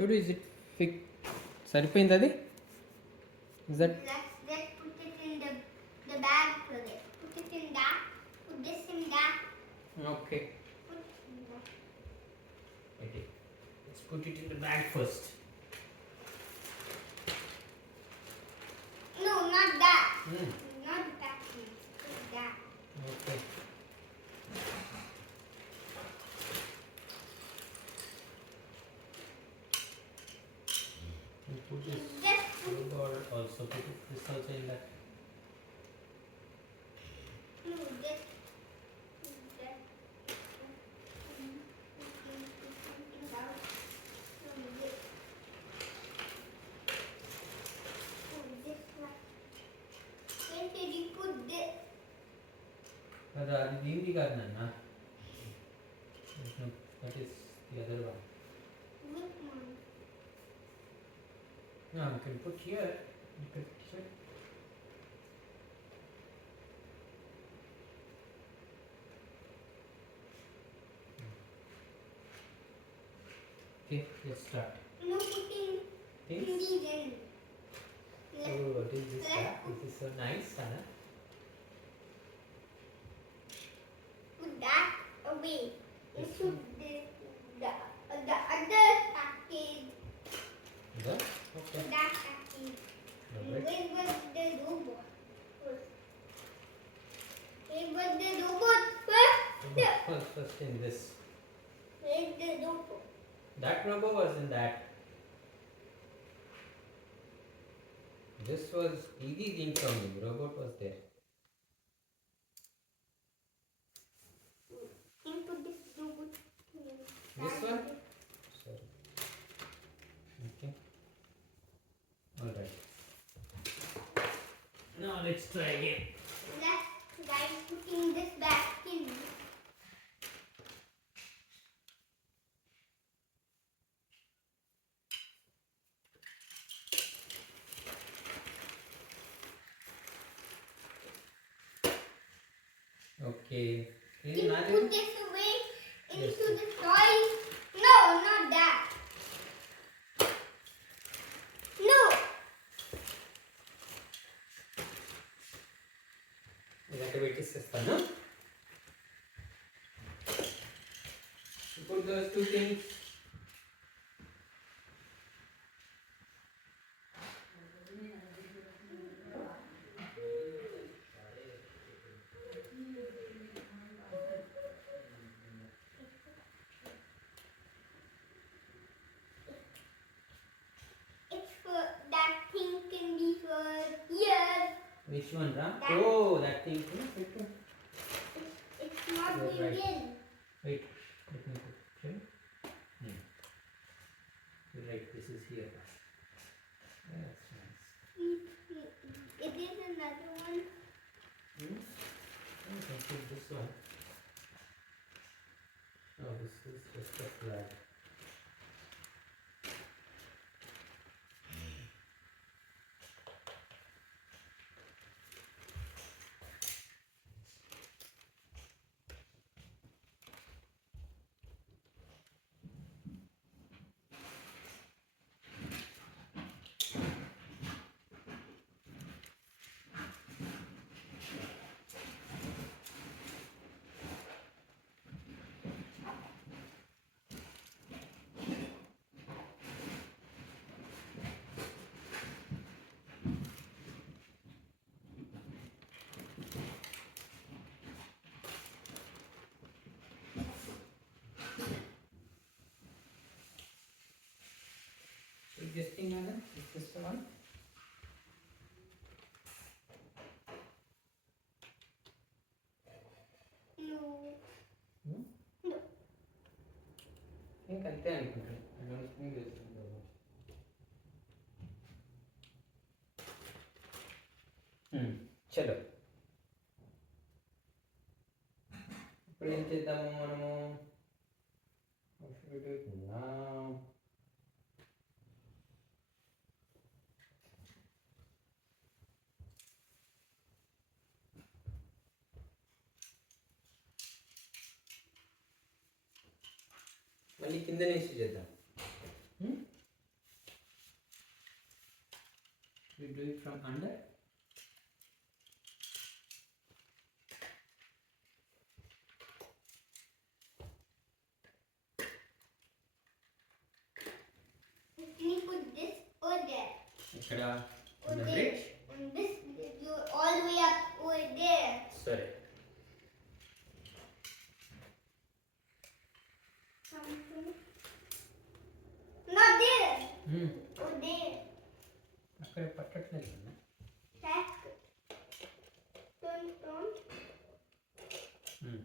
చూడు, is it ఫిక్? సరిపోయింది అది? Is that? Let's put it in the bag for it. Put it in that. Put this in that. Okay. Put in that. Okay. Let's put it in the bag first. No, not that. Hmm. Not that. Put that. Okay. You put this Just put. rubber also. Put this also in that. No, just put that. Where did you put this? అది దీనికి కాదు నాన్న. That is the other one. Which one? No, you can put here. You can check. Okay, let's start. No, putting Yes. these in. Oh, what is this? This is so nice, Sana. Put that away. This Into one? the other package. The? Okay. That package. Alright. Where was the robot? Where was the robot first? First in this. Where's the robot? That rubber was in that. This was easy thing from you. Robot was there. Can you put this robot here? This one? Sorry. Okay. Alright. Now let's try again. Let's try putting this back in. Okay. Can Is you it not put in? this away into Yes. the toys? No, not that. No. ఇలాంటి పెట్టిస్తాను. You put those two things. It's for that thing can be for here. Which one, Ram? That. Oh, that thing. It's not You're going right. in. Wait, let me put it here. You're right, this is here. That's nice. It is another one. I can put this one. Oh, this is just a flag. Is this thing, Anand? Is this the one? No. Hmm? No. I think అంతే అనుకుంటాను. I don't think this is the one. చలో, ఇప్పుడు ఏం చేద్దాము మనము? What should we do it now? మళ్ళీ కింద వేసి చేద్దాం. We do it from under. Can you put this over there? ఇక్కడ Over the there. bridge. And this, you all the way up over there. Sorry. Not there. Hmm. Over there. అక్కడ పట్టట్లేదు కదా. That's good. Turn. Hmm.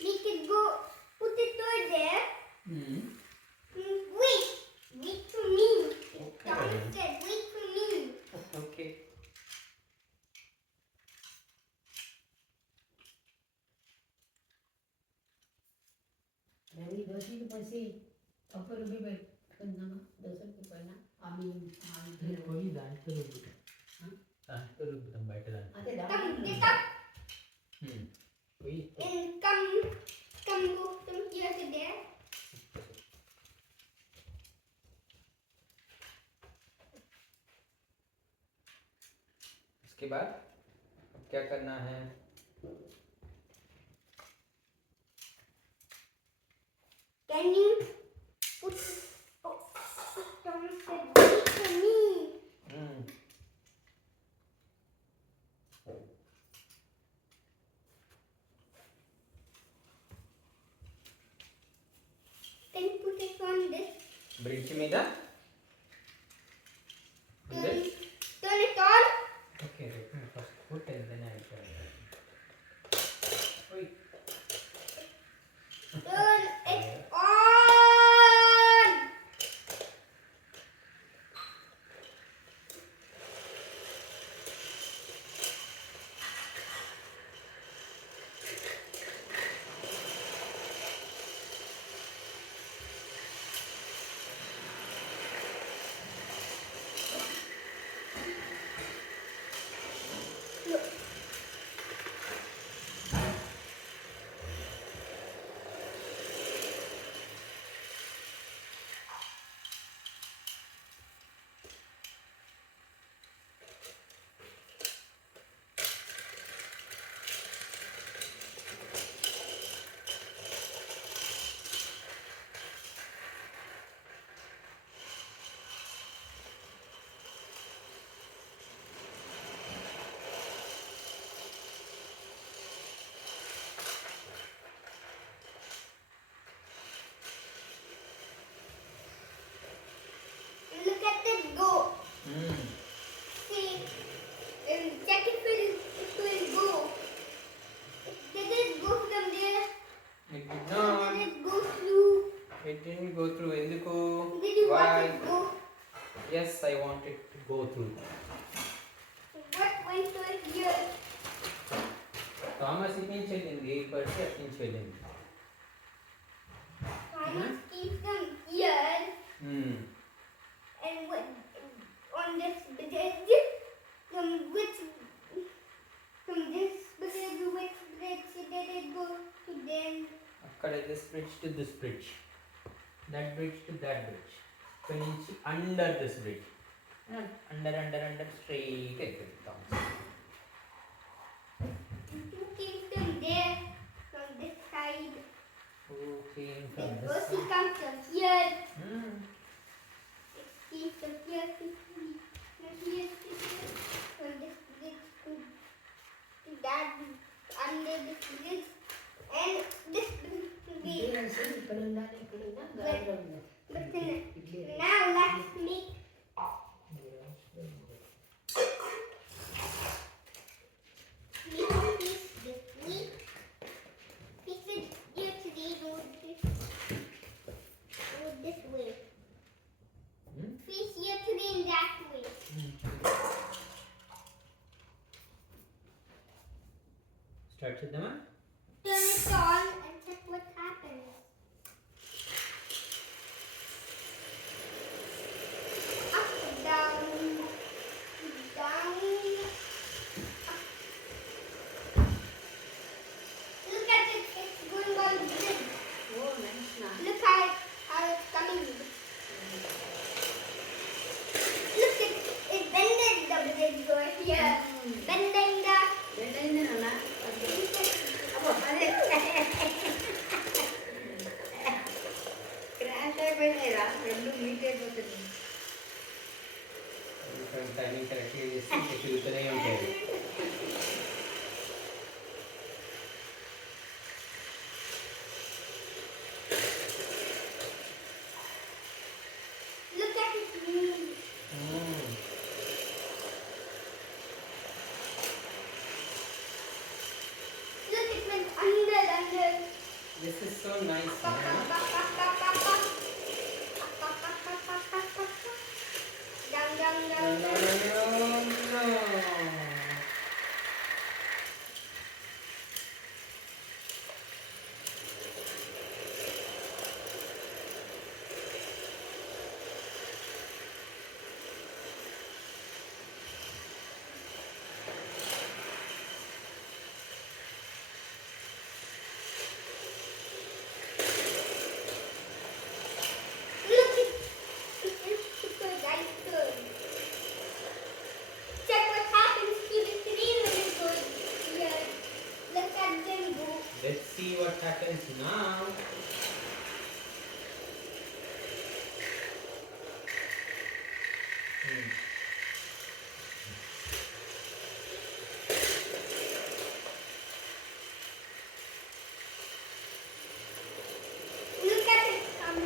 Make it go. Put it over there. Hmm. Wait. Wait for me. Okay. Tommy said, wait for me. Okay. Ravi दोषी के पैसे ऊपर भी बैठना दोसर के पहला आमी పోయి దాంట్లో రుబ్బుతాం. దాంట్లో రుబ్బుతాం బయట దాంట్లో. आते Come, get दाम up పోయి and come go from here to there. उसके बाद अब क्या करना है? Can you put? Oh, Tommy said, wait for me. Hmm. Can you put it on this? Bridge మీద ఉంది. Turn it on. Okay first put ఎంతనే అయిపోయింది. ఓయ్ Turn it on. Look. Look at it go. See, check if it will go. Did it go from there? It did Or not. did it go through? It didn't go through. ఎందుకు? Did you Why? want it go? Yes, I want it to go through. What went to it here? Thomas ఇటు నుంచి వెళ్ళింది, but అటు నుంచి వెళ్ళింది. Thomas came from here Hmm. and what on this bridge from this bridge which bridge did it go to then? అక్కడ this bridge to this bridge. That bridge to that bridge. ఇక్కడ నుంచి under this bridge. Under straight అయిపోయింది Thomas. You came from there, from this side. Who came from this Because he side? comes from here. Hmm. It came from here to here. From here to here. From this bridge to that, under this bridge. And this bridge. ఇక్కడ ఉందా గాలిలో ఉందా But idli now let's make piece it here to the road this way. Start చేద్దామా? Turn it on and check what happens. Up, down, down, up. Look at it, it's going on grid. Oh, nice na. Look how it's coming. Look, it bended the bridge over here. Bending the... Bending na na. Abo, అదే. Crash అయిపోయినాయిరా రెండు meet అయిపోతుంది. Timing కరెక్ట్గా చేస్తే ఇంకా తిరుగుతూనే ఉంటాయి. Look at it move. Look, it went under. This is so nice. Up, man. up, up, up, up, up, up. Up, up, up, up, up, up, up. Down, down, No, down, no, down. no, no. Look, it's a right turn. Check what happens to the tree when it goes here. Look at them go. Let's see what happens now. Look at it come.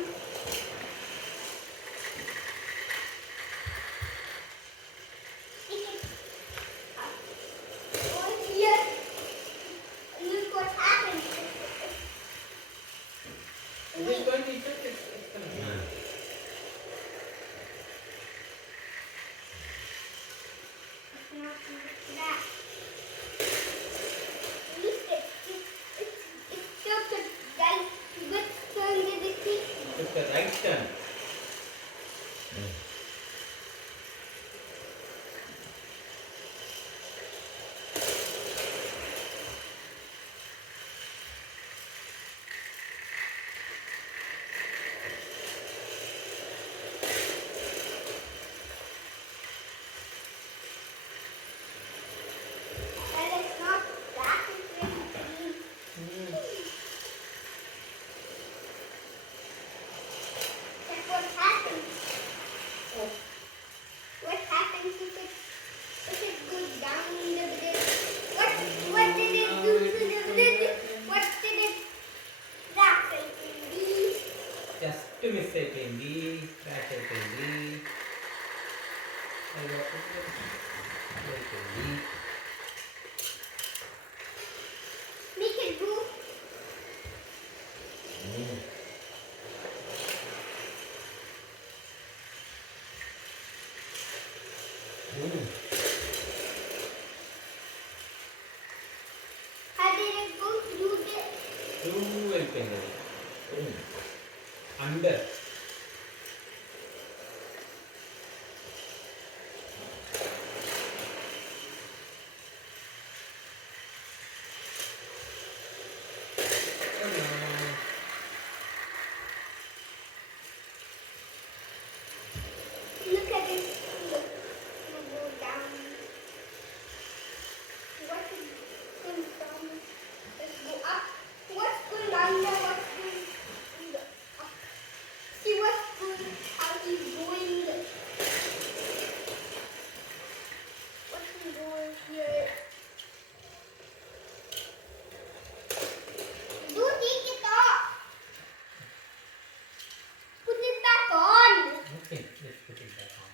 Oh, here. Look what happens. Is it going to be just it's coming? That. Look at it. It took a right good turn to the tree. Took the right turn. And it's not that, it's really green. Check what happens. What happens if it goes down the bridge? What did it do to the bridge? What did it rattle? Just miss అయిపోయింది, crash అయిపోయింది. అయిపోయింది. Make it move. How did it go through the... వెళ్ళిపోయింది అది. Under. Look at it. Look. It'll go down. What is going down? Let's go up. What's going down there? What's going up? See what's going, how he's going. What's he going here? Do take it off. Put it back on. Okay, let's put it back on.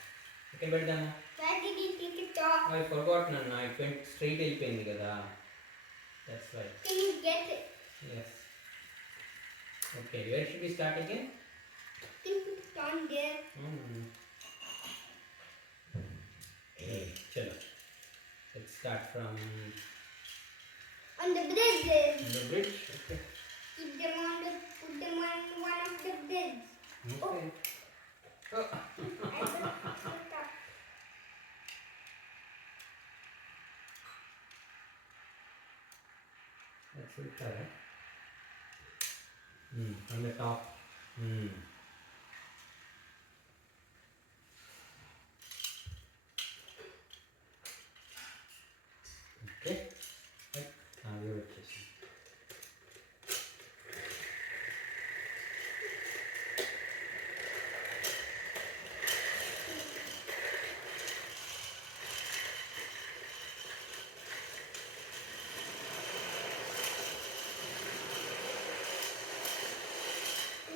ఇక్కడ పెడదాము. Why did he take it off? I forgot Nana. It went straight వెళ్ళిపోయింది కదా. That's why. Can you get it? Yes. Okay, where should we start again? Can you put it on there? Chalo. Let's start from On the bridges. The bridge. Okay. Keep them on the, put them on one of the bridge. Okay. Oh. I just looked up. That's it, correct. On the top. Okay. Right. Now you're adjusting.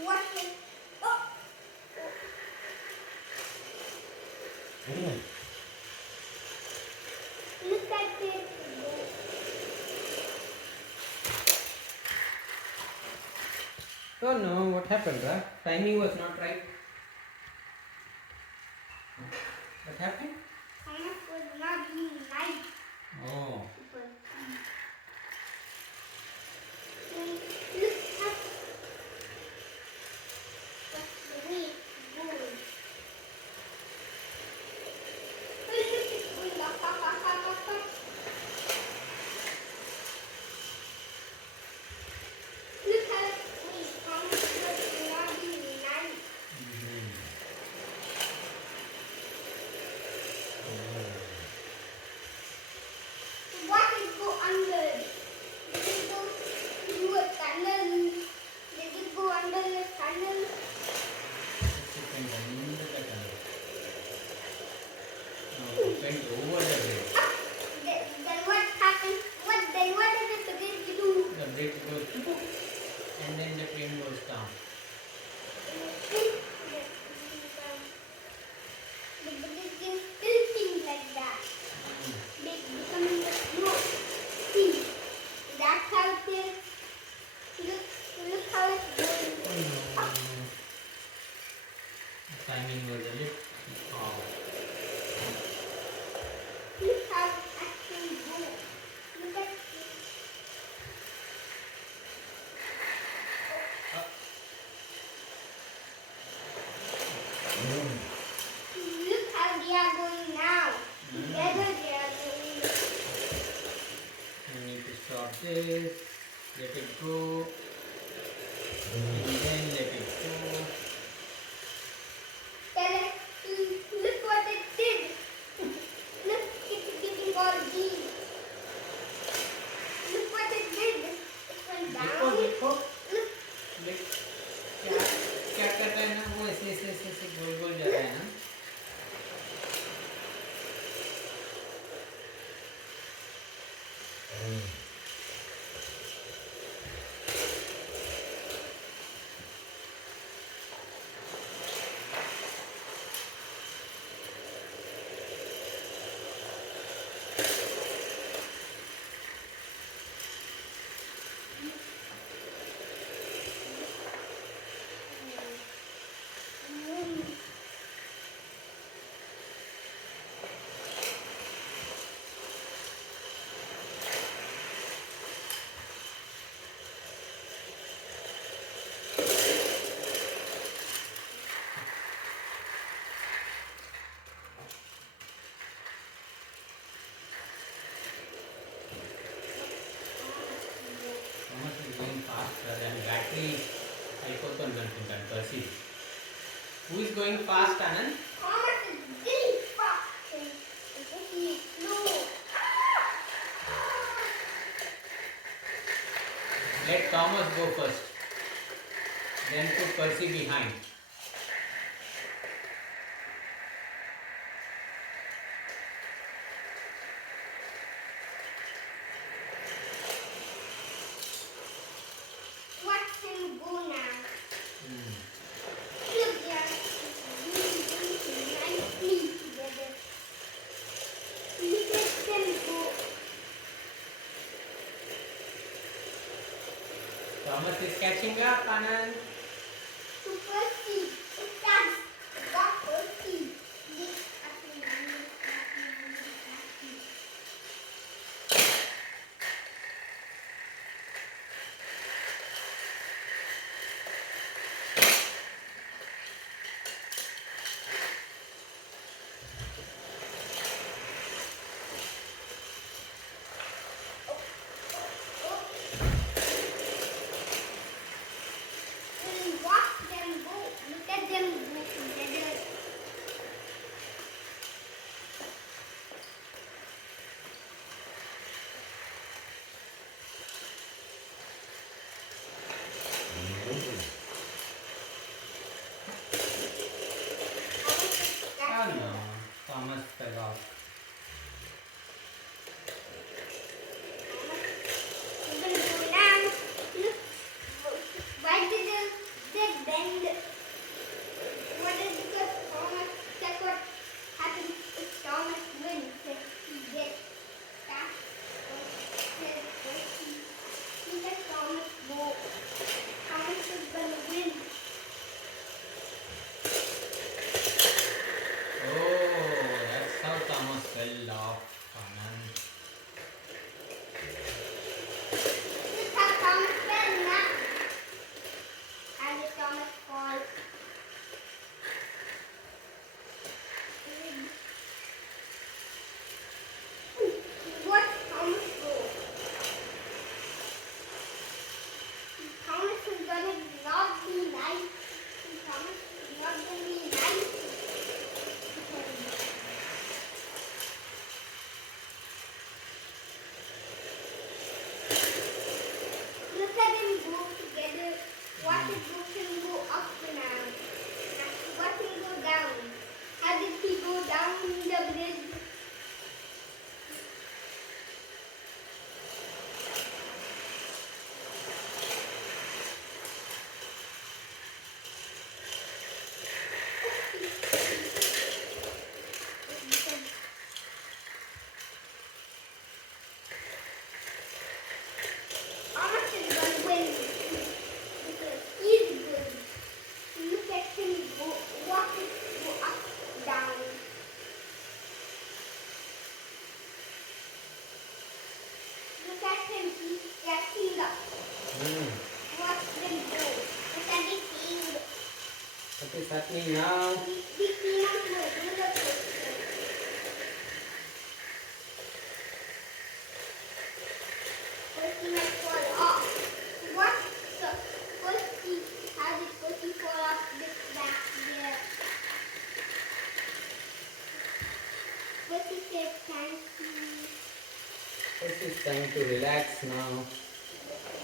What is, oh, look at this. Oh no, what happened, huh? Timing was not right. What happened? Thomas was not being nice. Oh. But, look at what's the way it goes. Oh, look, it's going up, up, up, up, up, up. Look how it's going. Thomas was not being nice. What is go under? Did it go through a tunnel? Did it go under a tunnel? It went under the tunnel. No, it went over the bridge. Then what happened? Then what does the bridge do? The bridge goes chupuk, and then the train goes down. The bridge is tilting like that. Becoming a snow. See, that's how it is. Look how it's going. Up. The timing was a little off. Look how it actually goes. Look at this. Look how they are going now. Together they are going. You need to stop this, let it go, and then let it go. Look what it did. Look, it's getting all deep. Look what it did. It went देखो down. देखो Look, देख क्या क्या कर रहा है ना वो ऐसे ऐसे ऐसे ऐसे गोल गोल जा रहा है ना Thomas is going faster than battery అయిపోతుంది అనుకుంటాను Percy. Who is going fast, Anand? Thomas is really fast. And he is slow. Let Thomas go first. Then put Percy behind. Watch him go now. Look, they are really nicely together. Look at them go. Thomas is catching up, Anand. To Percy. It does. Got Percy. This actually. nice. Thomas is not going to be nice. Look at them go together. Watch it go can go up now. Watch him go down. How did he go down the bridge? Thomas is going to win because he's good. Look at him go. Watch it go up, down. Look at him. He's catching up. Watch them go. Look at the field. What is happening now? We cannot go roller coaster. First he might fall off. What? So first he how did first he fall off this back there? First he said thank you. First it's time to relax now.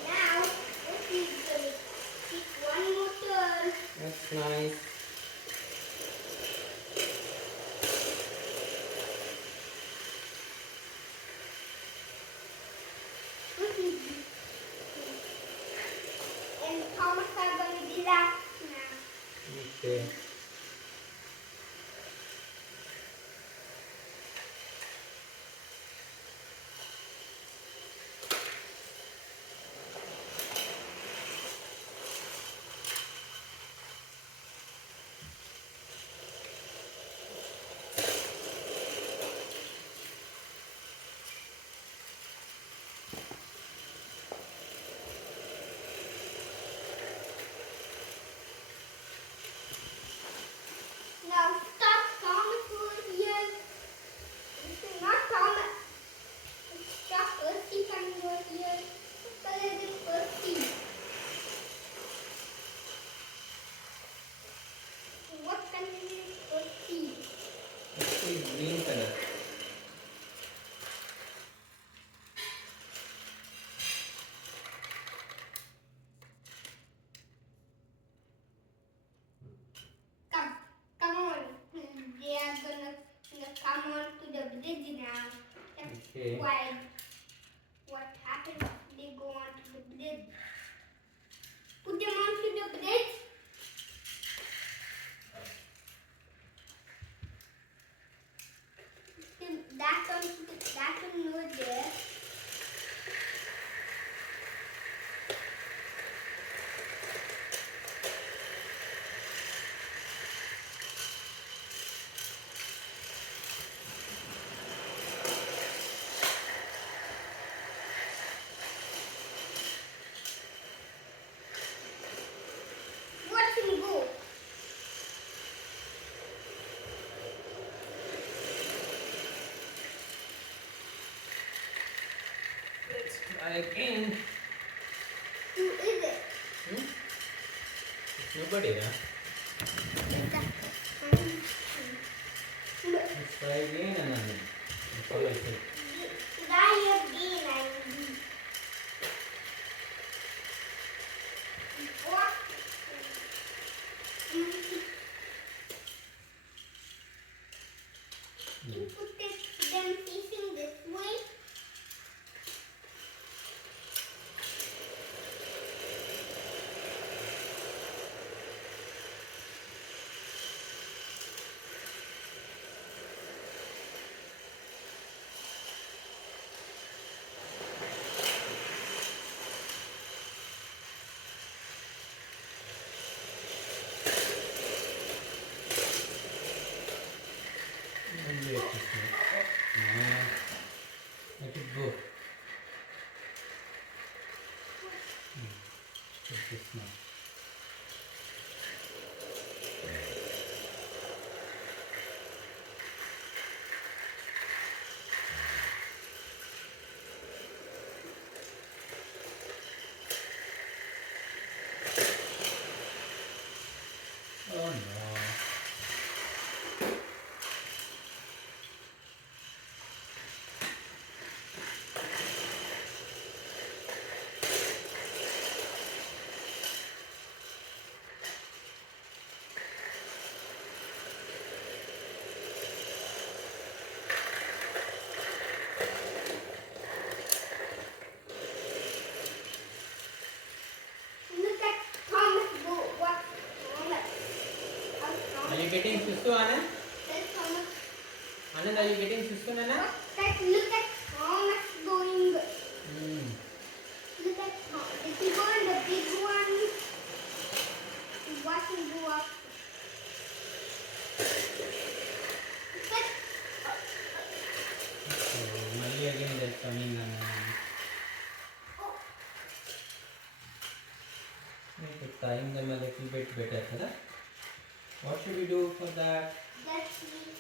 Now first he's gonna take one more turn. That's nice. And Thomas are gonna relax now. Okay. Now stop Thomas over here. This is not Thomas. Stop Percy coming over here. What color is Percy? What color is Percy? This is green color. Come on. They are gonna come on to the bridge now. That's Okay. why. What happens if they go on to the bridge? Put them onto the bridge. That one over there. Watch him go. Let's try again. Who is it? There's nobody, huh? Let's try again, Anand. That's all I said. Try again, Andy. What? You put them facing this way. Only a kiss now. Let it go. Take this now. getting susu, Anand? That's how much. Anand, are you getting susu, Nana? Look at how much going. Hmm. Look at how little one, the big one. Watch him go up. Look at So, Mali again they're coming. oh, We need to time them a little bit better, huh? What should we do for that? that's me.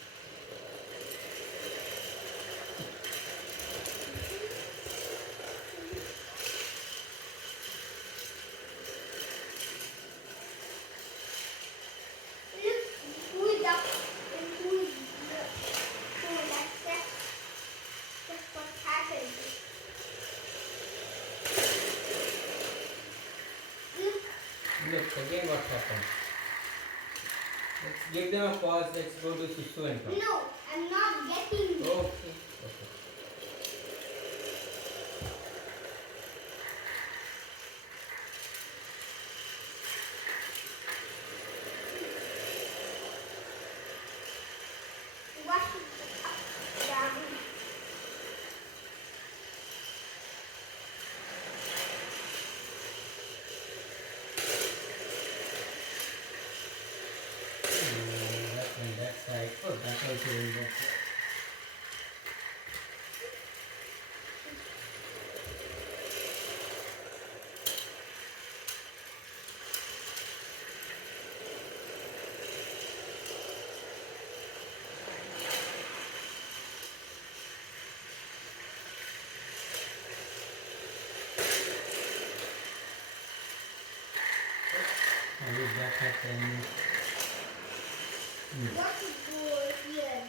Look who is up and who is so that's what happened. Look, Look, again what happened? Let's give them a pause. Let's go to Susu and come. no, I'm not getting it. Okay. Okay. Watch it up, down. That's on that side. Oh, that's also in that side. How did that happen? What is go here?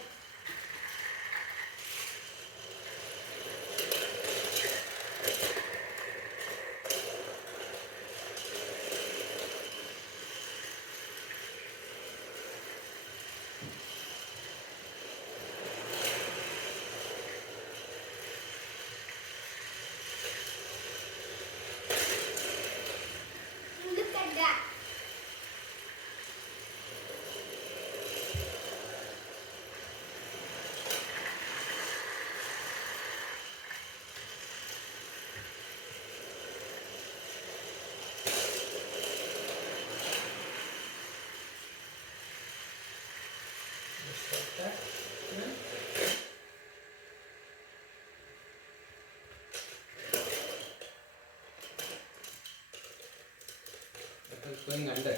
Look at that. Just like that. That was going under.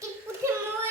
Put him over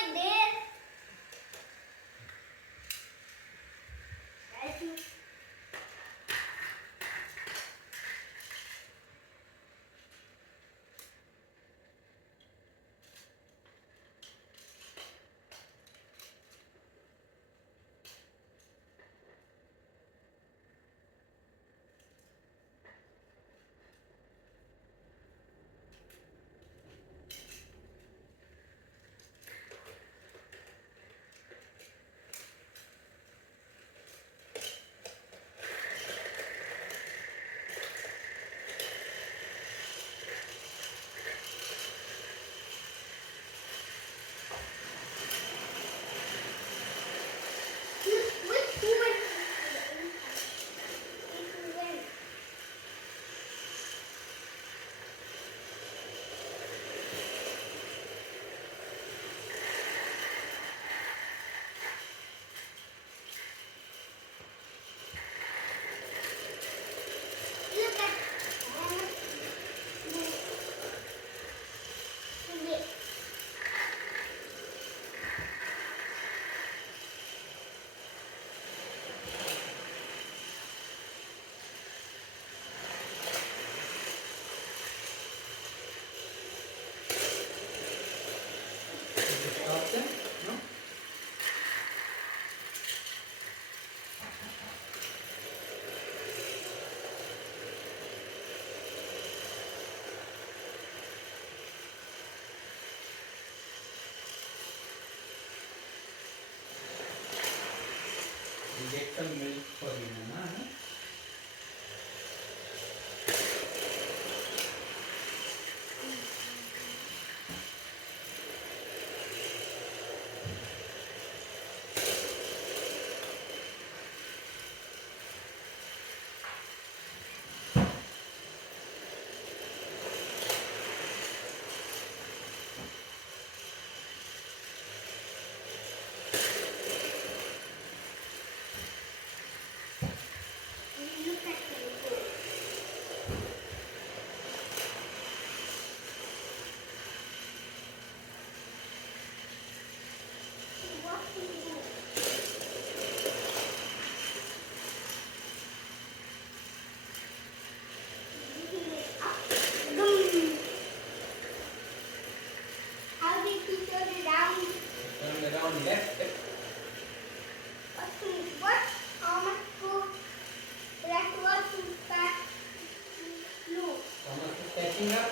get some milk for you, Nana. Look at him. What do you do? Lifting it up. Boom. How did he turn it down? Turn around left. What? How much go? That was back. No. Thomas is catching up.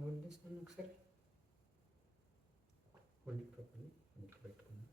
Hold this one, ఒకసారి. Hold it properly. ఇట్లా పెట్టుకున్నా.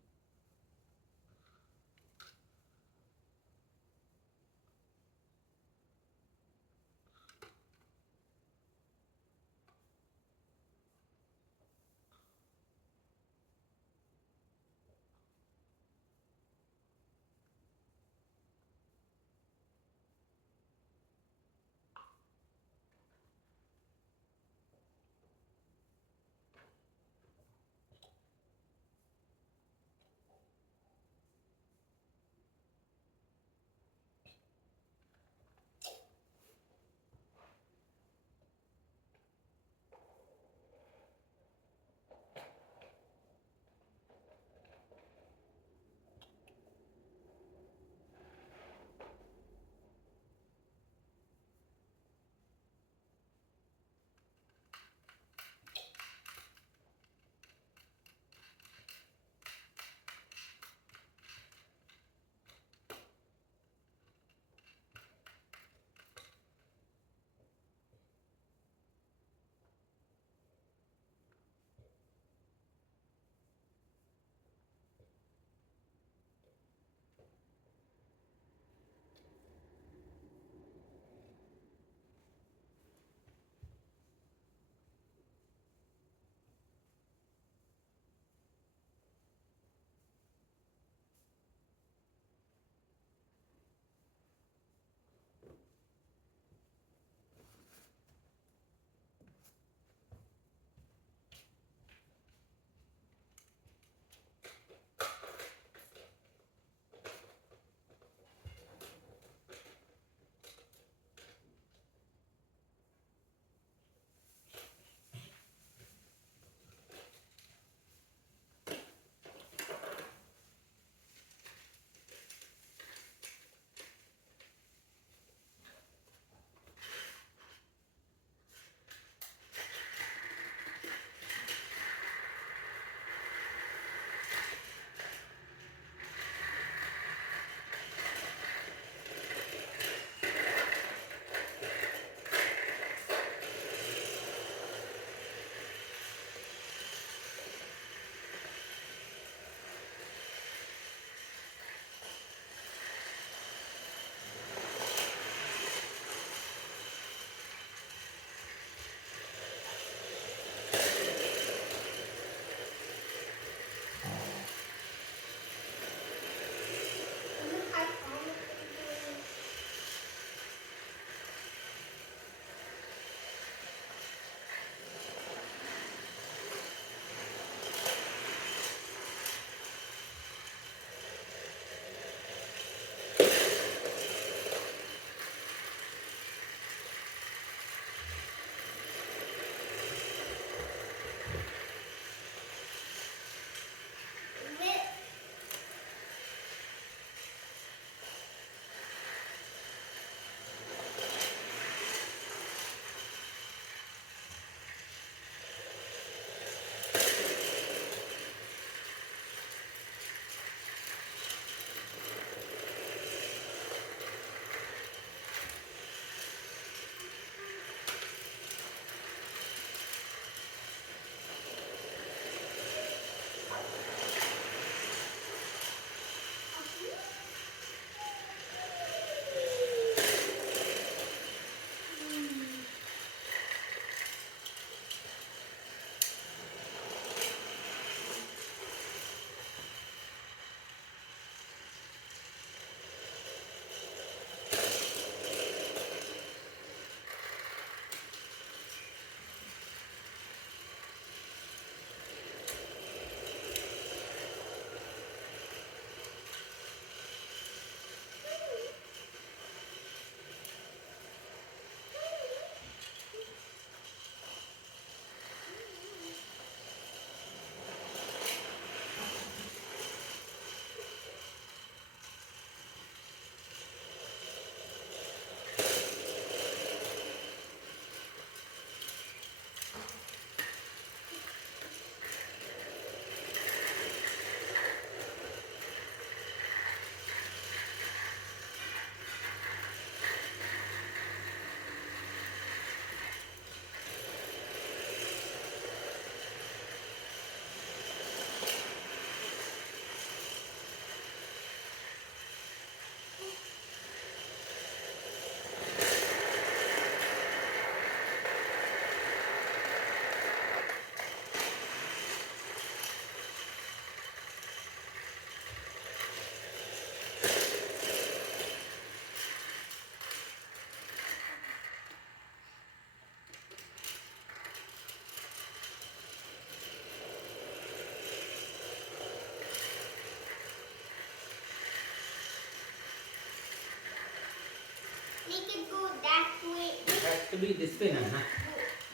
Make it go that way. It has to be this way, Nana.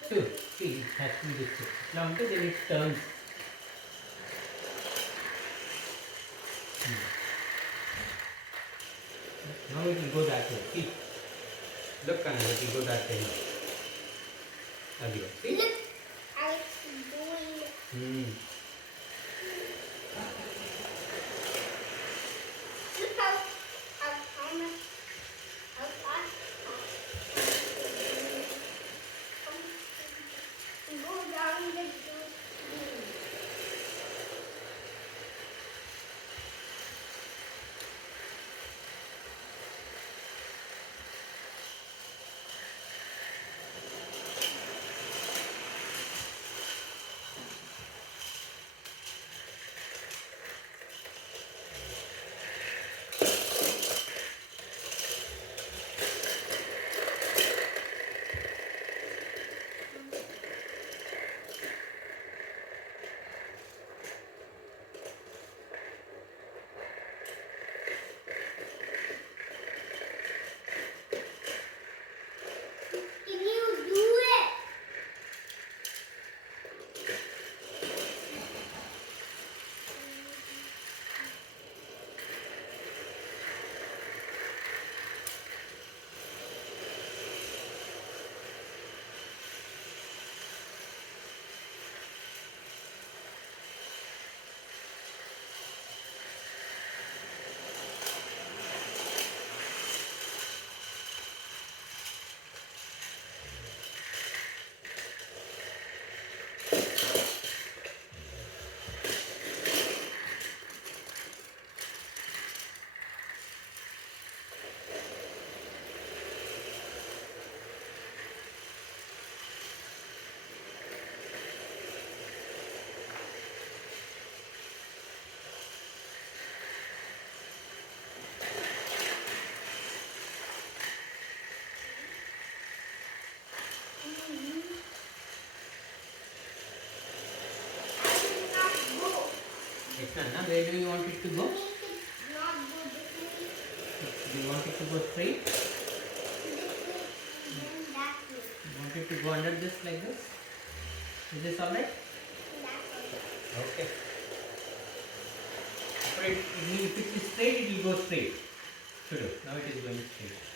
So, see, it has to be this way. Now, until then it turns. Now it will go that way. See? Look, Anna, it will go that way now. Again. See? Look how it's doing. Look how much how fast go down the juice. Can you do it? Yes, Nana, where do you want it to go? Make it not go this way. Do you want it to go straight? This way and then that way. You want it to go under this like this? Is this alright? That way. Okay. So it means if it is straight, it will go straight. Now it is going straight.